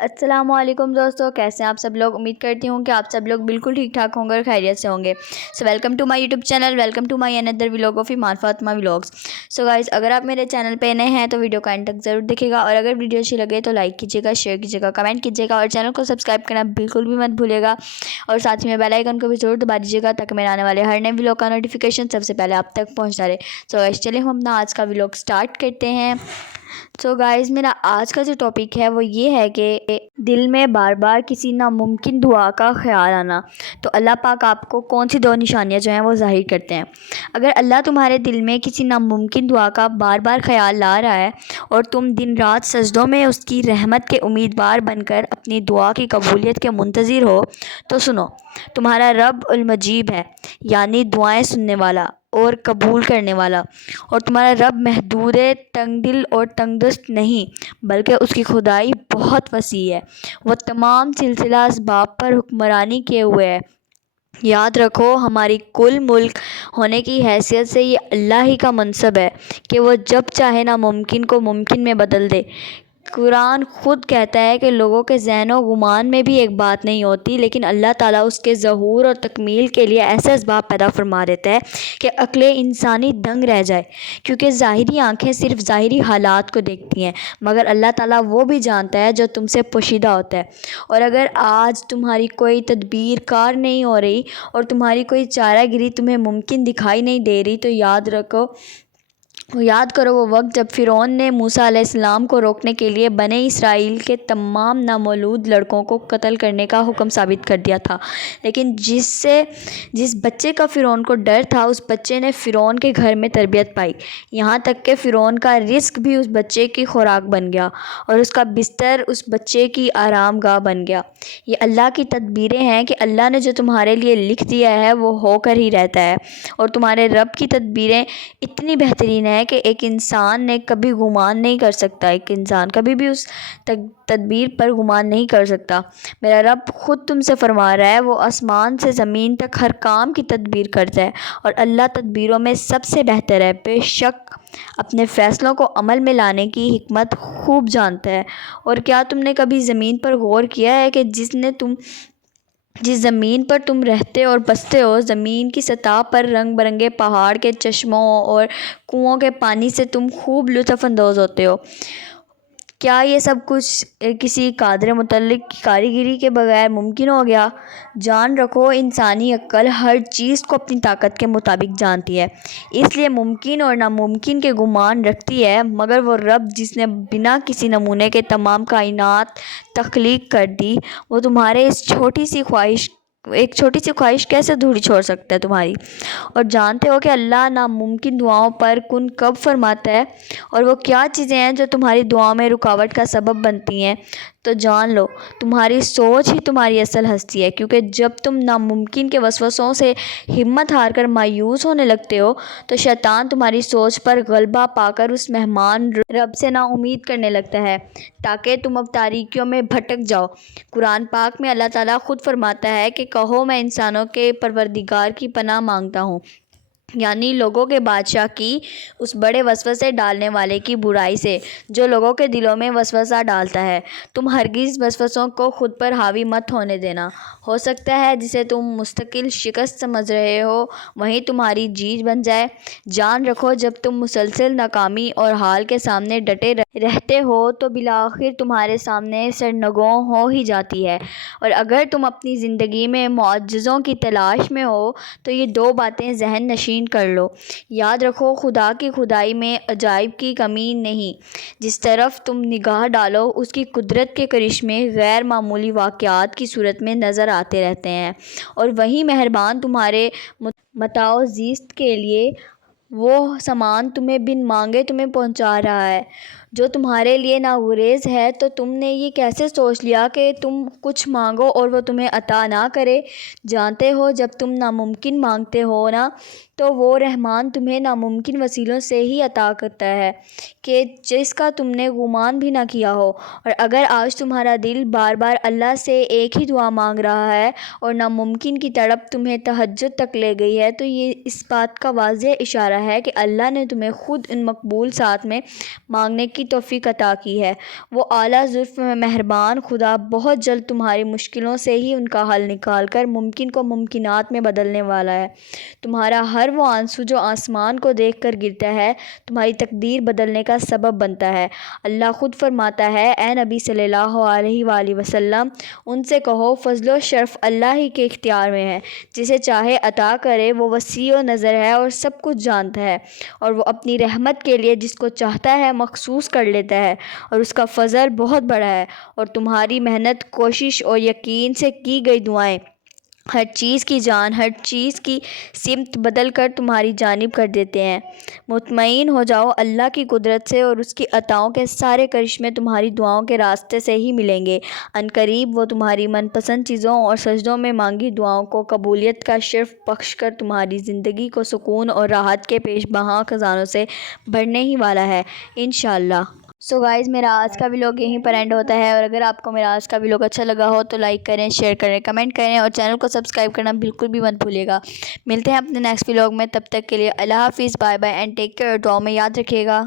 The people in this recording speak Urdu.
السلام علیکم دوستو، کیسے ہیں آپ سب لوگ؟ امید کرتی ہوں کہ آپ سب لوگ بالکل ٹھیک ٹھاک ہوں گے اور خیریت سے ہوں گے۔ So welcome to my YouTube channel, welcome to my اندر vlog of Iman Fatima vlogs. So guys, اگر آپ میرے چینل پہ نئے ہیں تو ویڈیو کا اینڈ تک ضرور دیکھیے گا، اور اگر ویڈیو اچھی لگے تو لائک کیجیے گا، شیئر کیجیے گا، کمنٹ کیجیے گا، اور چینل کو سبسکرائب کرنا بالکل بھی مت بھولیے گا، اور ساتھ ہی میں بیل آئیکن کو بھی ضرور دبا دیجیے گا تاکہ میرے آنے والے ہر نئے ولاگ کا نوٹیفیکیشن سب سے پہلے آپ تک پہنچتا رہے۔ سو گائز، چلیں ہم اپنا آج کا ولاگ سٹارٹ کرتے ہیں۔ سو گائز، میرا آج کا جو ٹاپک ہے وہ یہ ہے کہ دل میں بار بار کسی ناممکن دعا کا خیال آنا۔ تو اللہ پاک آپ کو کون سی دو نشانیاں جو ہیں وہ ظاہر کرتے ہیں؟ اگر اللہ تمہارے دل میں کسی ناممکن دعا کا بار بار خیال لا رہا ہے اور تم دن رات سجدوں میں اس کی رحمت کے امیدوار بن کر اپنی دعا کی قبولیت کے منتظر ہو، تو سنو، تمہارا رب المجیب ہے، یعنی دعائیں سننے والا اور قبول کرنے والا، اور تمہارا رب محدود تنگ دل اور تنگ دست نہیں، بلکہ اس کی خدائی بہت وسیع ہے۔ وہ تمام سلسلہ اسباب پر حکمرانی کیے ہوئے ہے۔ یاد رکھو، ہماری کل ملک ہونے کی حیثیت سے یہ اللہ ہی کا منصب ہے کہ وہ جب چاہے ناممکن کو ممکن میں بدل دے۔ قرآن خود کہتا ہے کہ لوگوں کے ذہن و گمان میں بھی ایک بات نہیں ہوتی، لیکن اللہ تعالیٰ اس کے ظہور اور تکمیل کے لیے ایسے اسباب پیدا فرما دیتا ہے کہ عقل انسانی دنگ رہ جائے، کیونکہ ظاہری آنکھیں صرف ظاہری حالات کو دیکھتی ہیں، مگر اللہ تعالیٰ وہ بھی جانتا ہے جو تم سے پوشیدہ ہوتا ہے۔ اور اگر آج تمہاری کوئی تدبیر کار نہیں ہو رہی اور تمہاری کوئی چارہ گیری تمہیں ممکن دکھائی نہیں دے رہی، تو یاد کرو وہ وقت جب فرعون نے موسیٰ علیہ السلام کو روکنے کے لیے بنی اسرائیل کے تمام نامولود لڑکوں کو قتل کرنے کا حکم ثابت کر دیا تھا، لیکن جس بچے کا فرعون کو ڈر تھا، اس بچے نے فرعون کے گھر میں تربیت پائی، یہاں تک کہ فرعون کا رزق بھی اس بچے کی خوراک بن گیا اور اس کا بستر اس بچے کی آرام گاہ بن گیا۔ یہ اللہ کی تدبیریں ہیں کہ اللہ نے جو تمہارے لیے لکھ دیا ہے وہ ہو کر ہی رہتا ہے، اور تمہارے رب کی تدبیریں اتنی بہترین ہے کہ ایک انسان کبھی بھی اس تدبیر پر گمان نہیں کر سکتا۔ میرا رب خود تم سے فرما رہا ہے، وہ آسمان سے زمین تک ہر کام کی تدبیر کرتا ہے، اور اللہ تدبیروں میں سب سے بہتر ہے۔ بے شک اپنے فیصلوں کو عمل میں لانے کی حکمت خوب جانتا ہے۔ اور کیا تم نے کبھی زمین پر غور کیا ہے کہ جس زمین پر تم رہتے اور بستے ہو، زمین کی سطح پر رنگ برنگے پہاڑ کے چشموں اور کنووں کے پانی سے تم خوب لطف اندوز ہوتے ہو؟ کیا یہ سب کچھ کسی قادر مطلق کی کاریگری کے بغیر ممکن ہو گیا؟ جان رکھو، انسانی عقل ہر چیز کو اپنی طاقت کے مطابق جانتی ہے، اس لیے ممکن اور ناممکن کے گمان رکھتی ہے، مگر وہ رب جس نے بنا کسی نمونے کے تمام کائنات تخلیق کر دی، وہ تمہارے ایک چھوٹی سی خواہش کیسے ادھوری چھوڑ سکتا ہے تمہاری؟ اور جانتے ہو کہ اللہ ناممکن دعاؤں پر کن کب فرماتا ہے، اور وہ کیا چیزیں ہیں جو تمہاری دعاؤں میں رکاوٹ کا سبب بنتی ہیں؟ تو جان لو، تمہاری سوچ ہی تمہاری اصل ہستی ہے، کیونکہ جب تم ناممکن کے وسوسوں سے ہمت ہار کر مایوس ہونے لگتے ہو تو شیطان تمہاری سوچ پر غلبہ پا کر اس مہمان رب سے نا امید کرنے لگتا ہے تاکہ تم اب تاریکیوں میں بھٹک جاؤ۔ قرآن پاک میں اللہ تعالیٰ خود فرماتا ہے کہ کہو، میں انسانوں کے پروردگار کی پناہ مانگتا ہوں، یعنی لوگوں کے بادشاہ کی اس بڑے وسوسے ڈالنے والے کی برائی سے جو لوگوں کے دلوں میں وسوسہ ڈالتا ہے۔ تم ہرگز وسوسوں کو خود پر حاوی مت ہونے دینا۔ ہو سکتا ہے جسے تم مستقل شکست سمجھ رہے ہو وہیں تمہاری جیت بن جائے۔ جان رکھو، جب تم مسلسل ناکامی اور حال کے سامنے ڈٹے رہتے ہو تو بالآخر تمہارے سامنے سرنگوں ہو ہی جاتی ہے، اور اگر تم اپنی زندگی میں معجزوں کی تلاش میں ہو تو یہ دو باتیں ذہن نشین کر لو۔ یاد رکھو، خدا کی خدائی میں عجائب کی کمی نہیں۔ جس طرف تم نگاہ ڈالو، اس کی قدرت کے کرشمے غیر معمولی واقعات کی صورت میں نظر آتے رہتے ہیں، اور وہی مہربان تمہارے متاع و زیست کے لیے وہ سامان بن مانگے تمہیں پہنچا رہا ہے جو تمہارے لیے ناگزیر ہے۔ تو تم نے یہ کیسے سوچ لیا کہ تم کچھ مانگو اور وہ تمہیں عطا نہ کرے؟ جانتے ہو، جب تم ناممکن مانگتے ہو نا، تو وہ رحمان تمہیں ناممکن وسیلوں سے ہی عطا کرتا ہے کہ جس کا تم نے گمان بھی نہ کیا ہو۔ اور اگر آج تمہارا دل بار بار اللہ سے ایک ہی دعا مانگ رہا ہے اور ناممکن کی تڑپ تمہیں تہجد تک لے گئی ہے، تو یہ اس بات کا واضح اشارہ ہے کہ اللہ نے تمہیں خود ان مقبول ساتھ میں مانگنے کی توفیق عطا کی ہے۔ وہ اعلیٰ ظرف میں مہربان خدا بہت جلد تمہاری مشکلوں سے ہی ان کا حل نکال کر ممکن کو ممکنات میں بدلنے والا ہے۔ تمہارا ہر وہ آنسو جو آسمان کو دیکھ کر گرتا ہے تمہاری تقدیر بدلنے کا سبب بنتا ہے۔ اللہ خود فرماتا ہے، اے نبی صلی اللہ علیہ وآلہ وسلم، ان سے کہو فضل و شرف اللہ ہی کے اختیار میں ہے، جسے چاہے عطا کرے، وہ وسیع و نظر ہے اور سب کچھ جانتا ہے، اور وہ اپنی رحمت کے لیے جس کو چاہتا ہے مخصوص کر لیتا ہے، اور اس کا فضل بہت بڑا ہے۔ اور تمہاری محنت، کوشش اور یقین سے کی گئی دعائیں ہر چیز کی جان، ہر چیز کی سمت بدل کر تمہاری جانب کر دیتے ہیں۔ مطمئن ہو جاؤ، اللہ کی قدرت سے اور اس کی عطاؤں کے سارے کرشمے تمہاری دعاؤں کے راستے سے ہی ملیں گے۔ عنقریب وہ تمہاری من پسند چیزوں اور سجدوں میں مانگی دعاؤں کو قبولیت کا شرف بخش کر تمہاری زندگی کو سکون اور راحت کے پیش بہا خزانوں سے بھرنے ہی والا ہے انشاءاللہ۔ سو گائز، میرا آج کا ولاگ یہیں پر اینڈ ہوتا ہے، اور اگر آپ کو میرا آج کا ولاگ اچھا لگا ہو تو لائک کریں، شیئر کریں، کمنٹ کریں، اور چینل کو سبسکرائب کرنا بالکل بھی مت بھولیے گا۔ ملتے ہیں اپنے نیکسٹ ولاگ میں، تب تک کے لیے اللہ حافظ، bye bye and take care, دعاؤں میں یاد رکھیے گا۔